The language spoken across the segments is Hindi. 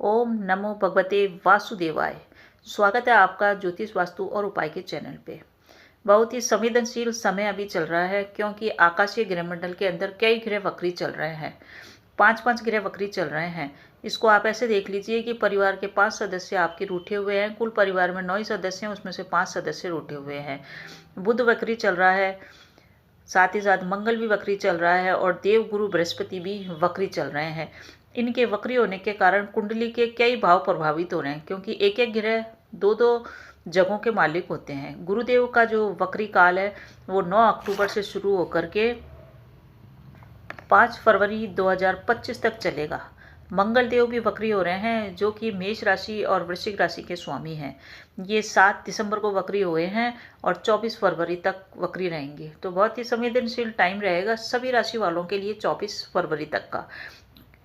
ओम नमो भगवते वासुदेवाय। स्वागत है आपका ज्योतिष वास्तु और उपाय के चैनल पे। बहुत ही संवेदनशील समय अभी चल रहा है क्योंकि आकाशीय ग्रहमंडल के अंदर कई ग्रह वक्री चल रहे हैं। 5-5 ग्रह वक्री चल रहे हैं। इसको आप ऐसे देख लीजिए कि परिवार के 5 सदस्य आपके रूठे हुए हैं। कुल परिवार में 9 ही सदस्य हैं, उसमें से 5 सदस्य रूठे हुए हैं। बुध वक्री चल रहा है, साथ ही साथ मंगल भी वक्री चल रहा है और देव गुरु बृहस्पति भी वक्री चल रहे हैं। इनके वक्री होने के कारण कुंडली के कई भाव प्रभावित हो रहे हैं क्योंकि एक एक ग्रह दो दो जगहों के मालिक होते हैं। गुरुदेव का जो वक्री काल है वो 9 अक्टूबर से शुरू होकर के 5 फरवरी 2025 तक चलेगा। मंगल देव भी वक्री हो रहे हैं जो कि मेष राशि और वृश्चिक राशि के स्वामी हैं। ये 7 दिसंबर को वक्री हुए हैं और 24 फरवरी तक वक्री रहेंगे। तो बहुत ही संवेदनशील टाइम रहेगा सभी राशि वालों के लिए 24 फरवरी तक का।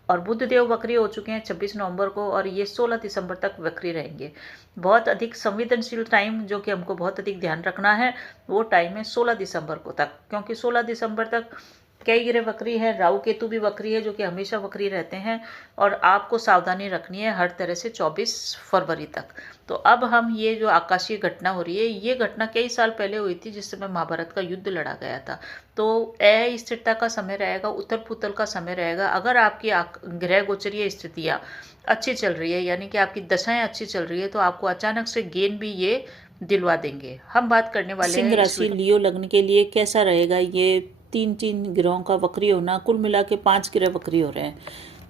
और बुध देव वक्री हो चुके हैं 26 नवंबर को और ये 16 दिसंबर तक वक्री रहेंगे। बहुत अधिक संवेदनशील टाइम जो कि हमको बहुत अधिक ध्यान रखना है वो टाइम है 16 दिसंबर को तक, क्योंकि 16 दिसंबर तक कई ग्रह वक्री है। राहु केतु भी वक्री है जो कि हमेशा वक्री रहते हैं और आपको सावधानी रखनी है हर तरह से 24 फरवरी तक। तो अब हम ये जो आकाशीय घटना हो रही है ये घटना कई साल पहले हुई थी जिस समय महाभारत का युद्ध लड़ा गया था। तो अस्थिरता का समय रहेगा, उथल पुथल का समय रहेगा। अगर आपकी ग्रह गोचरीय स्थितियाँ अच्छी चल रही है यानी कि आपकी दशाएं अच्छी चल रही है तो आपको अचानक से गेन भी ये दिलवा देंगे। हम बात करने वाले हैं सिंह राशि लियो लग्न के लिए कैसा रहेगा। ये तीन ग्रहों का वक्री होना, कुल मिला के 5 ग्रह वक्री हो रहे हैं।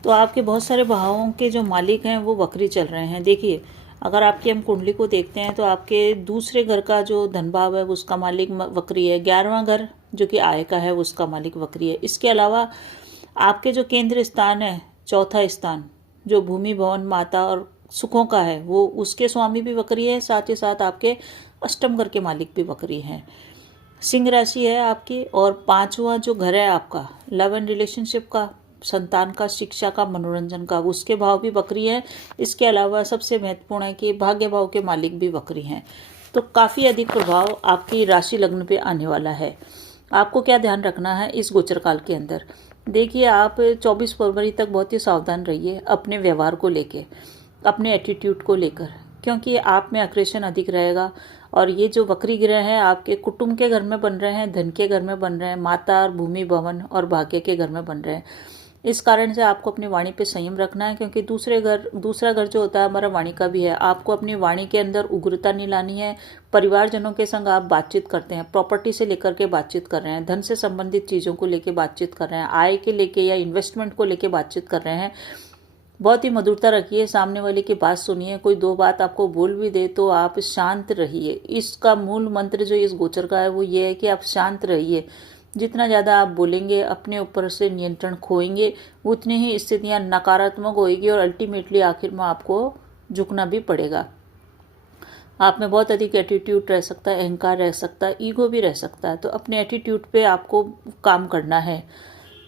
तो आपके बहुत सारे भावों के जो मालिक हैं वो वक्री चल रहे हैं। देखिए, अगर आपकी हम कुंडली को देखते हैं तो आपके दूसरे घर का जो धन भाव है उसका मालिक वक्री है। 11वां घर जो कि आय का है उसका मालिक वक्री है। इसके अलावा आपके जो केंद्र स्थान है, चौथा स्थान जो भूमि भवन माता और सुखों का है, वो उसके स्वामी भी वक्री है। साथ ही साथ आपके अष्टम घर के मालिक भी वक्री हैं। सिंह राशि है आपकी और 5वां जो घर है आपका लव एंड रिलेशनशिप का, संतान का, शिक्षा का, मनोरंजन का, उसके भाव भी वक्री है। इसके अलावा सबसे महत्वपूर्ण है कि भाग्य भाव के मालिक भी वक्री हैं। तो काफ़ी अधिक प्रभाव आपकी राशि लग्न पे आने वाला है। आपको क्या ध्यान रखना है इस गोचर काल के अंदर। देखिए, आप 24 फरवरी तक बहुत ही सावधान रहिए अपने व्यवहार को लेके, अपने एटीट्यूड को लेकर, क्योंकि आप में अग्रेशन अधिक रहेगा। और ये जो वक्री ग्रह हैं आपके कुटुंब के घर में बन रहे हैं, धन के घर में बन रहे हैं, माता और भूमि भवन और भाग्य के घर में बन रहे हैं। इस कारण से आपको अपनी वाणी पे संयम रखना है, क्योंकि दूसरा घर जो होता है हमारा वाणी का भी है। आपको अपनी वाणी के अंदर उग्रता नहीं लानी है। परिवारजनों के संग आप बातचीत करते हैं, प्रॉपर्टी से लेकर के बातचीत कर रहे हैं, धन से संबंधित चीज़ों को लेकर बातचीत कर रहे हैं, आय के लेके या इन्वेस्टमेंट को लेकर बातचीत कर रहे हैं, बहुत ही मधुरता रखिए। सामने वाले की बात सुनिए। कोई दो बात आपको बोल भी दे तो आप शांत रहिए। इसका मूल मंत्र जो इस गोचर का है वो ये है कि आप शांत रहिए। जितना ज़्यादा आप बोलेंगे, अपने ऊपर से नियंत्रण खोएंगे, उतनी ही स्थितियाँ नकारात्मक होएगी और अल्टीमेटली आखिर में आपको झुकना भी पड़ेगा। आप में बहुत अधिक एटीट्यूड रह सकता है, अहंकार रह सकता है, ईगो भी रह सकता है। तो अपने एटीट्यूड पे आपको काम करना है।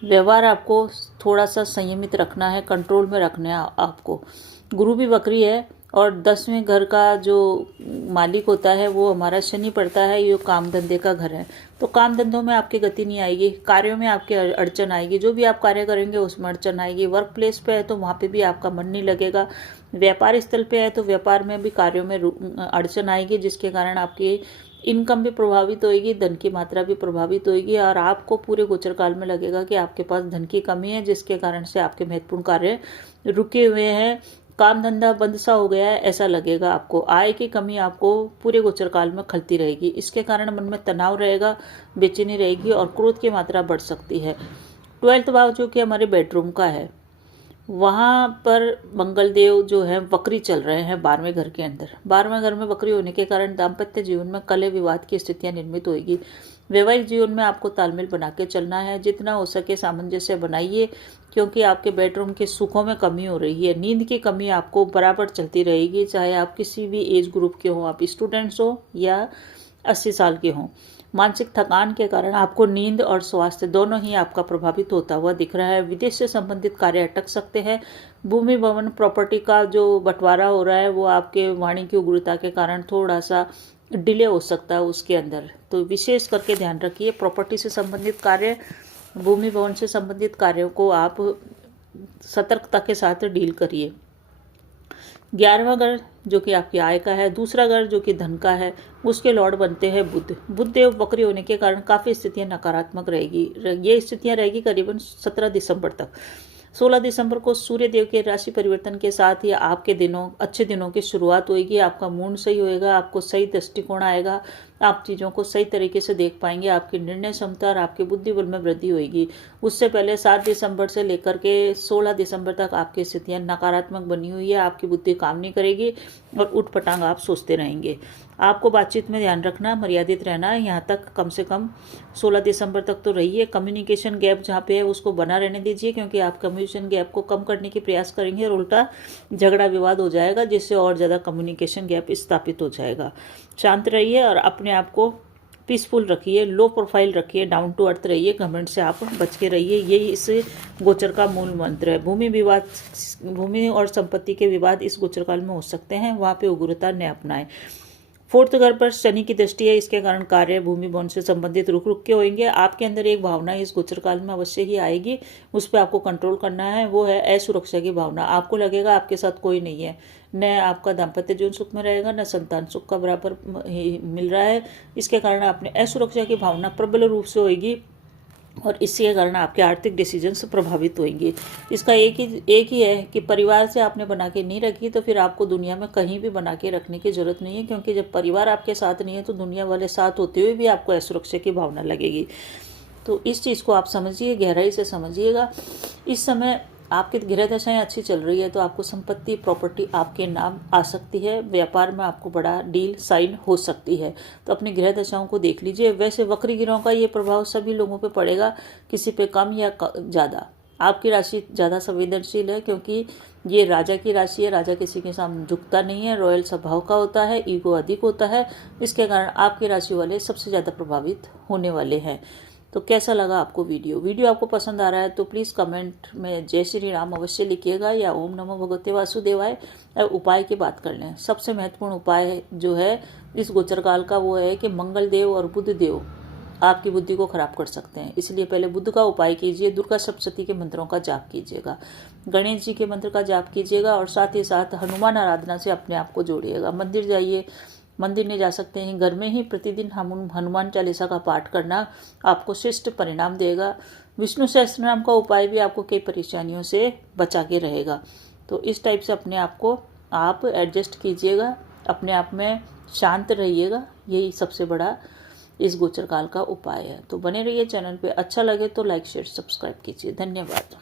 व्यवहार आपको थोड़ा सा संयमित रखना है, कंट्रोल में रखना है आपको। गुरु भी वक्री है और 10वें घर का जो मालिक होता है वो हमारा शनि पड़ता है। ये काम धंधे का घर है। तो काम धंधों में आपकी गति नहीं आएगी, कार्यों में आपकी अड़चन आएगी। जो भी आप कार्य करेंगे उसमें अड़चन आएगी। वर्क प्लेस पे है तो वहाँ पे भी आपका मन नहीं लगेगा। व्यापार स्थल पे है तो व्यापार में भी कार्यों में अड़चन आएगी, जिसके कारण आपकी इनकम भी प्रभावित होएगी, धन की मात्रा भी प्रभावित होएगी और आपको पूरे गोचर काल में लगेगा कि आपके पास धन की कमी है, जिसके कारण से आपके महत्वपूर्ण कार्य रुके हुए हैं। काम धंधा बंद सा हो गया है ऐसा लगेगा आपको। आय की कमी आपको पूरे गोचर काल में खलती रहेगी। इसके कारण मन में तनाव रहेगा, बेचैनी रहेगी और क्रोध की मात्रा बढ़ सकती है। 12वां भाव जो कि हमारे बेडरूम का है, वहाँ पर मंगल देव जो है वक्री चल रहे हैं 12वें घर के अंदर। 12वें घर में वक्री होने के कारण दाम्पत्य जीवन में कलह विवाद की स्थितियां निर्मित होगी। वैवाहिक जीवन में आपको तालमेल बना के चलना है। जितना हो सके सामंजस्य बनाइए, क्योंकि आपके बेडरूम के सुखों में कमी हो रही है। नींद की कमी आपको बराबर चलती रहेगी, चाहे आप किसी भी एज ग्रुप के हों, आप स्टूडेंट्स हो या 80 साल के हों। मानसिक थकान के कारण आपको नींद और स्वास्थ्य दोनों ही आपका प्रभावित होता हुआ दिख रहा है। विदेश से संबंधित कार्य अटक सकते हैं। भूमि भवन प्रॉपर्टी का जो बंटवारा हो रहा है वो आपके वाणी की उग्रता के कारण थोड़ा सा डिले हो सकता है उसके अंदर। तो विशेष करके ध्यान रखिए। प्रॉपर्टी से संबंधित कार्य, भूमि भवन से संबंधित कार्यों को आप सतर्कता के साथ डील करिए। 11वां घर जो कि आपकी आय का है, दूसरा घर जो कि धन का है, उसके लॉर्ड बनते हैं बुध। बुध देव वक्री होने के कारण काफ़ी स्थितियां नकारात्मक रहेगी। ये स्थितियां रहेगी करीबन 17 दिसंबर तक। 16 दिसंबर को सूर्य देव के राशि परिवर्तन के साथ ही आपके दिनों, अच्छे दिनों की शुरुआत होगी। आपका मूड सही होएगा, आपको सही दृष्टिकोण आएगा, आप चीज़ों को सही तरीके से देख पाएंगे, आपकी निर्णय क्षमता और आपके बुद्धि बल में वृद्धि होगी। उससे पहले 7 दिसंबर से लेकर के 16 दिसंबर तक आपकी स्थितियां नकारात्मक बनी हुई है। आपकी बुद्धि काम नहीं करेगी और उठ पटांग आप सोचते रहेंगे। आपको बातचीत में ध्यान रखना, मर्यादित रहना है। यहाँ तक कम से कम 16 दिसंबर तक तो रहिए। कम्युनिकेशन गैप जहाँ पे है उसको बना रहने दीजिए, क्योंकि आप कम्युनिकेशन गैप को कम करने की प्रयास करेंगे और उल्टा झगड़ा विवाद हो जाएगा, जिससे और ज़्यादा कम्युनिकेशन गैप स्थापित हो जाएगा। शांत रहिए और अपने आप को पीसफुल रखिए, लो प्रोफाइल रखिए, डाउन टू अर्थ रहिए, घमंड से आप बच के रहिए। यही इस गोचर का मूल मंत्र है। भूमि और संपत्ति के विवाद इस गोचर काल में हो सकते हैं, वहाँ पे उग्रता न अपनाएं। 4th घर पर शनि की दृष्टि है, इसके कारण कार्य भूमि भवन से संबंधित रुक रुक के होंगे। आपके अंदर एक भावना इस गोचर काल में अवश्य ही आएगी, उस पर आपको कंट्रोल करना है। वो है असुरक्षा की भावना। आपको लगेगा आपके साथ कोई नहीं है, न आपका दाम्पत्य जीवन सुख में रहेगा, न संतान सुख का बराबर मिल रहा है। इसके कारण आपने असुरक्षा की भावना प्रबल रूप से होगी और इसके कारण आपके आर्थिक डिसीजंस प्रभावित होंगे। इसका एक ही है कि परिवार से आपने बना के नहीं रखी तो फिर आपको दुनिया में कहीं भी बना के रखने की जरूरत नहीं है, क्योंकि जब परिवार आपके साथ नहीं है तो दुनिया वाले साथ होते हुए भी आपको असुरक्षा की भावना लगेगी। तो इस चीज़ को आप समझिए, गहराई से समझिएगा। इस समय आपकी गृह दशाएं अच्छी चल रही है तो आपको संपत्ति, प्रॉपर्टी आपके नाम आ सकती है। व्यापार में आपको बड़ा डील साइन हो सकती है, तो अपनी गृह दशाओं को देख लीजिए। वैसे वक्री ग्रहों का ये प्रभाव सभी लोगों पे पड़ेगा, किसी पे कम या ज़्यादा। आपकी राशि ज़्यादा संवेदनशील है, क्योंकि ये राजा की राशि है। राजा किसी के सामने झुकता नहीं है, रॉयल स्वभाव का होता है, ईगो अधिक होता है। इसके कारण आपकी राशि वाले सबसे ज़्यादा प्रभावित होने वाले हैं। तो कैसा लगा आपको वीडियो आपको पसंद आ रहा है तो प्लीज़ कमेंट में जय श्री राम अवश्य लिखिएगा, या ओम नमो भगवते वासुदेवाय। उपाय की बात कर लें। सबसे महत्वपूर्ण उपाय जो है इस गोचर काल का वो है कि मंगल देव और बुध देव आपकी बुद्धि को खराब कर सकते हैं, इसलिए पहले बुध का उपाय कीजिए। दुर्गा सप्तशती के मंत्रों का जाप कीजिएगा, गणेश जी के मंत्र का जाप कीजिएगा और साथ ही साथ हनुमान आराधना से अपने आप को जोड़िएगा। मंदिर जाइए, मंदिर नहीं जा सकते हैं, घर में ही प्रतिदिन हनुमान चालीसा का पाठ करना आपको श्रेष्ठ परिणाम देगा। विष्णु सहस्त्रनाम का उपाय भी आपको कई परेशानियों से बचा के रहेगा। तो इस टाइप से अपने आप को आप एडजस्ट कीजिएगा, अपने आप में शांत रहिएगा। यही सबसे बड़ा इस गोचर काल का उपाय है। तो बने रहिए चैनल पे। अच्छा लगे तो लाइक शेयर सब्सक्राइब कीजिए। धन्यवाद।